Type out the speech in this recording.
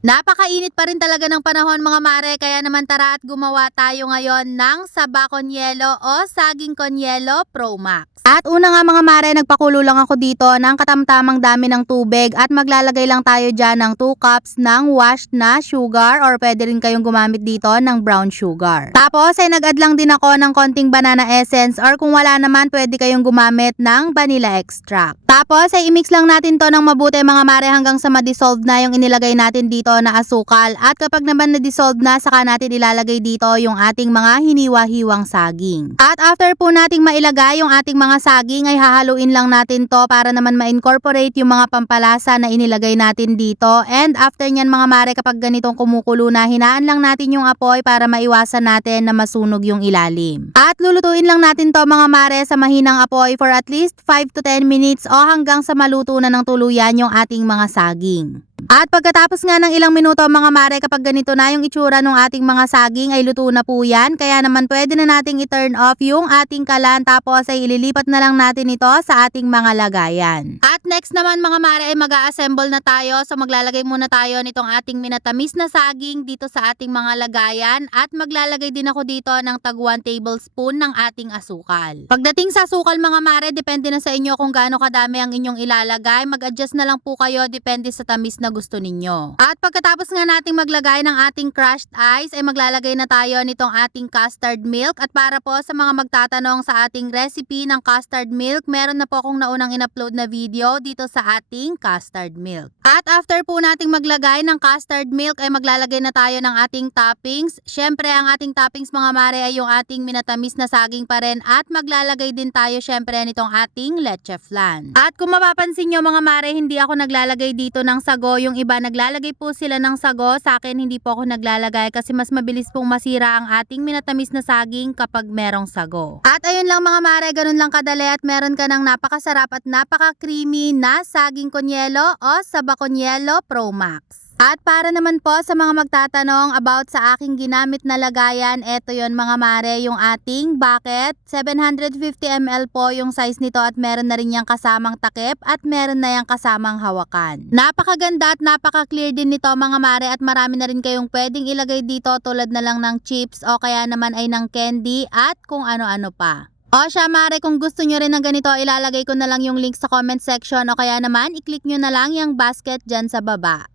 Napakainit pa rin talaga ng panahon mga mare, kaya naman tara at gumawa tayo ngayon ng saba con yelo o saging con yelo Pro Max. At una nga mga mare, nagpakulo lang ako dito ng katamtamang dami ng tubig at maglalagay lang tayo dyan ng 2 cups ng washed na sugar or pwede rin kayong gumamit dito ng brown sugar. Tapos ay nag-add lang din ako ng konting banana essence or kung wala naman pwede kayong gumamit ng vanilla extract. Tapos ay i-mix lang natin to ng mabuti mga mare hanggang sa ma-dissolve na yung inilagay natin dito na asukal, at kapag naman na-dissolve na, saka natin ilalagay dito yung ating mga hiniwa-hiwang saging. At after po nating mailagay yung ating mga saging ay hahaluin lang natin to para naman ma-incorporate yung mga pampalasa na inilagay natin dito. And after nyan mga mare, kapag ganitong kumukulo na, hinaan lang natin yung apoy para maiwasan natin na masunog yung ilalim. At lulutuin lang natin to mga mare sa mahinang apoy for at least 5 to 10 minutes o hanggang sa maluto na ng tuluyan yung ating mga saging. At pagkatapos nga ng ilang minuto mga mare, kapag ganito na yung itsura ng ating mga saging ay luto na po yan. Kaya naman pwede na nating i-turn off yung ating kalan, tapos ay ililipat na lang natin ito sa ating mga lagayan. At next naman mga mare ay mag-a-assemble na tayo. So maglalagay muna tayo nitong ating minatamis na saging dito sa ating mga lagayan. At maglalagay din ako dito ng tag 1 tablespoon ng ating asukal. Pagdating sa asukal mga mare, depende na sa inyo kung gaano kadami ang inyong ilalagay. Mag-adjust na lang po kayo depende sa tamis na gusto ninyo. At pagkatapos nga nating maglagay ng ating crushed ice ay maglalagay na tayo nitong ating custard milk. At para po sa mga magtatanong sa ating recipe ng custard milk, meron na po akong naunang in-upload na video dito sa ating custard milk. At after po nating maglagay ng custard milk ay maglalagay na tayo ng ating toppings. Syempre ang ating toppings mga mare ay yung ating minatamis na saging pa rin, at maglalagay din tayo syempre nitong ating leche flan. At kung mapapansin nyo mga mare, hindi ako naglalagay dito ng sago. Yung iba naglalagay po sila ng sago. Sa akin hindi po ako naglalagay kasi mas mabilis pong masira ang ating minatamis na saging kapag merong sago. At ayun lang mga mare, ganun lang kadali at meron ka ng napakasarap at napaka-creamy na saging con yelo o saba con yelo Pro Max. At para naman po sa mga magtatanong about sa aking ginamit na lagayan, eto yon mga mare, yung ating bucket. 750 ml po yung size nito at meron na rin yung kasamang takip at meron na yung kasamang hawakan. Napakaganda at napaka-clear din nito mga mare, at marami na rin kayong pwedeng ilagay dito tulad na lang ng chips o kaya naman ay ng candy at kung ano-ano pa. O siya mare, kung gusto nyo rin ng ganito, ilalagay ko na lang yung link sa comment section o kaya naman i-click nyo na lang yung basket dyan sa baba.